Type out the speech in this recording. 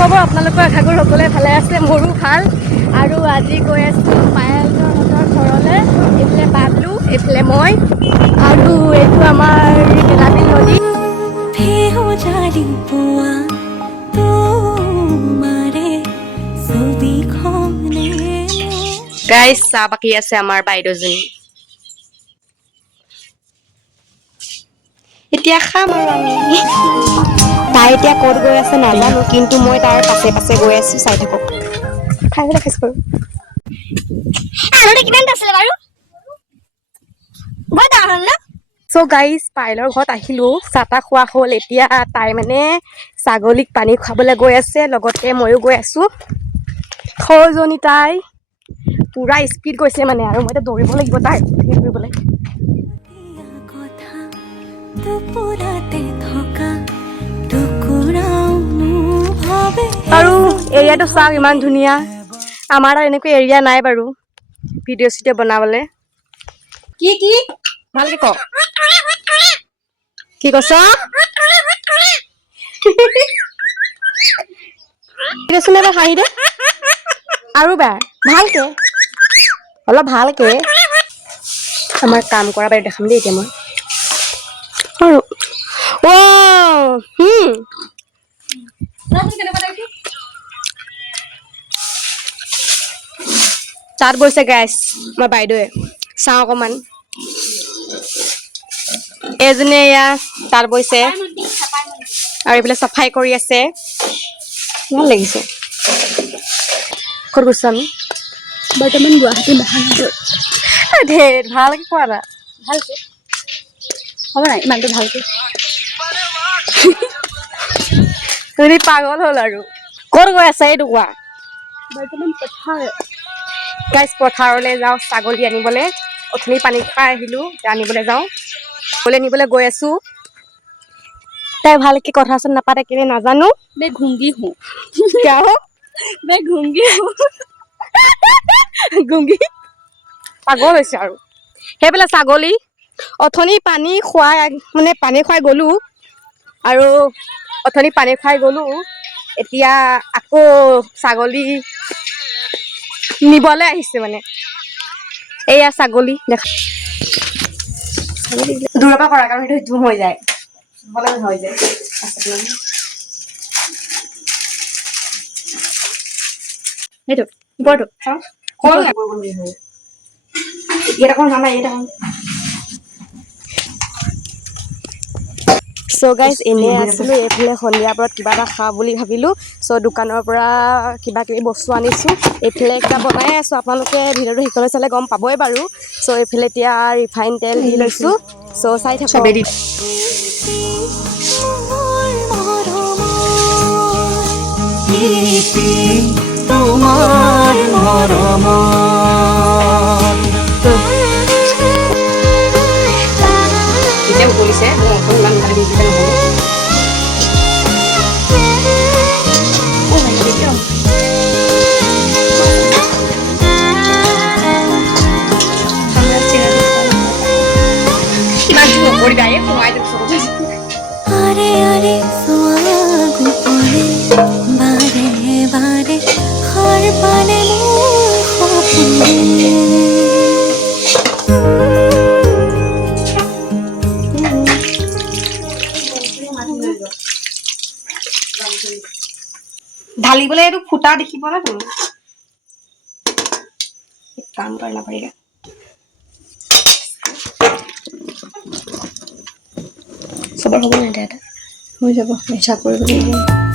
খবৰ আপোনালোকৰ আশা কৰোঁ সকলোৱে ভালে আছে মোৰো ভাল আৰু আজি গৈ আছোঁ পায়েলহঁতৰ ঘৰলৈ এইফালে বাবলু এইফালে মই আৰু এইটো আমাৰ গেলাবিল নদী গাইজ চাহ বাকী আছে আমাৰ বাইদেউজনী এতিয়া খাম আৰু আমি তাই এতিয়া ক'ত গৈ আছে নাজানো কিন্তু মই তাৰ পাছে পাছে গৈ আছো চাই থাকক খাই ৰাখিছ বাৰু আৰু কিমান আছিলে বাৰু বহুত ডাঙৰ হ'ল ন চ' গাইজ পাইলৰ ঘৰত আহিলো চাহ তাহ খোৱা হ'ল এতিয়া তাই মানে ছাগলীক পানী খুৱাবলৈ গৈ আছে লগতে ময়ো গৈ আছো সৰুজনী তাই পুৰা স্পীড গৈছে মানে আৰু মই এতিয়া দৌৰিব লাগিব তাই হেৰি কৰিবলৈ আৰু এৰিয়াটো চাওক ইমান ধুনীয়া আমাৰ তাত এনেকুৱা এৰিয়া নাই বাৰু ভিডিঅ' চিডিঅ' বনাবলৈ কি কি ভালকে ক কি কৈছ দেচোন এবাৰ হাঁহি দে আৰু বাৰ ভালকে অলপ ভালকে আমাৰ কাম কৰা বাৰ দেখাম দেই এতিয়া মই আৰু তাত গৈছে গাইছ মই বাইদেৱে চাওঁ অকমান এজনী এয়া তাত বৈছে আৰু এইফালে চাফাই কৰি আছে ভাল লাগিছে ক'ত গৈছো আমি বৰ্তমান গুৱাহাটী মহানগৰ ঢেৰ ভালকে কোৱা না ভালকে হ'ব নাই ইমানটো ভালকে তুমি পাগল হ'ল আৰু ক'ত গৈ আছা এইটো কোৱা বৰ্তমান পথাৰ গাইছ পথাৰলৈ যাওঁ ছাগলী আনিবলৈ অথনি পানী খাই আহিলোঁ আনিবলৈ যাওঁ ছাগলী আনিবলৈ গৈ আছোঁ তাই ভালকে কথা চোন নাপাতে কেলে নাজানো বে ঘুংগি হওঁ কিয় বে ঘুংগি হওঁ ঘুংগি পাগল হৈছে আৰু সেইফালে ছাগলী অথনি পানী খুৱাই মানে পানী খুৱাই গ'লোঁ আৰু অথনি পানী খুৱাই গ'লোঁ এতিয়া আকৌ ছাগলী নিবলৈ আহিছে মানে এয়া ছাগলী দেখা দূৰৰ পৰা কৰা কাৰণ সেইটো জুম হৈ যায় হৈ যায় সেইটো ওপৰটো চ' গাইজ এনেই আছিলোঁ এইফালে সন্ধিয়াৰ পৰত কিবা এটা খাওঁ বুলি ভাবিলোঁ চ' দোকানৰ পৰা কিবা কিবি বস্তু আনিছোঁ এইফালে কিবা বনাই আছোঁ আপোনালোকে ভিডিঅ'টো শিকলৈ চালে গম পাবই বাৰু চ' এইফালে এতিয়া ৰিফাইন তেল দি লৈছোঁ চ' চাই থাকক তোমাৰ কেতিয়াও কৰিছে মোৰ অকণমান ভাল দিছিলে ঢালিবলৈ এইটো ফুটা দেখিব না তুমি কাম কৰনা পড়েগা সবৰ হ'ব নাই এটা হৈ যাব হিচাপ কৰিব লাগিব